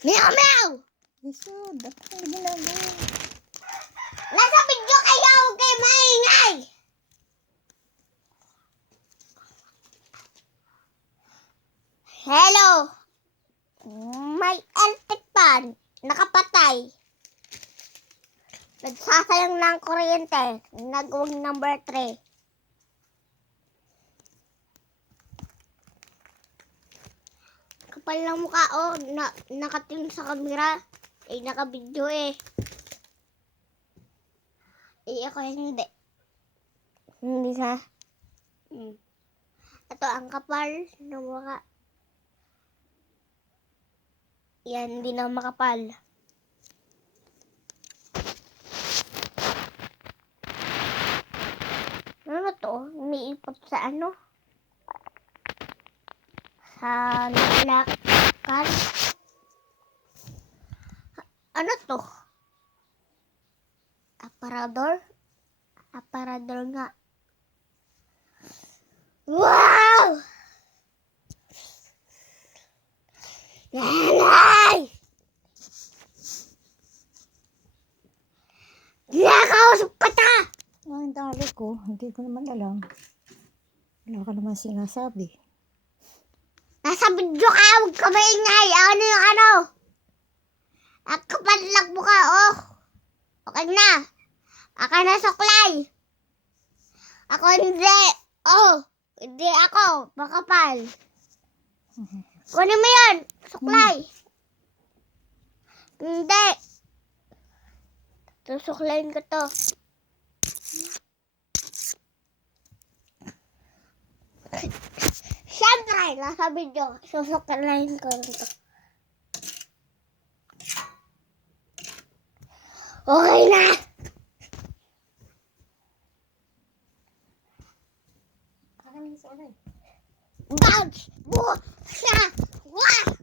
Meow meow! Lisod, dapat ang ginagawa. Nasa video kayo! Huwag kayo maingay! Hello! May electric fan. Nakapatay. Nagsasayang ng kuryente. Nagawang number 3. Kapal ng mukha, oh. Nakatingin sa camera. Eh, nakabidyo eh. Eh, ako hindi. Hindi sa... Ito, ang kapal ng mukha. Yan, hindi na makapal. Ano to? Umiipot sa ano? Sa lakad. Ano to? Aparador? Aparador nga. Wow! Nanay! Ginakausap ka ta! Ang dali ko, hindi ko naman alam. Wala ka naman sinasabi. Nasa video ka! Huwag ka maingay! Ano yung ano? Ang kapadlag mo ka, oh! Okay na! Ako na suklay! Ako hindi! Oh! Hindi ako! Makapal! Kunin mo yun! Suklay! Hindi! Susuklayin ko to. Siyempre, nasa video. Susuklayin ko to. Okay na! Kakanin sa ulit. Bounce! Busa! Wah!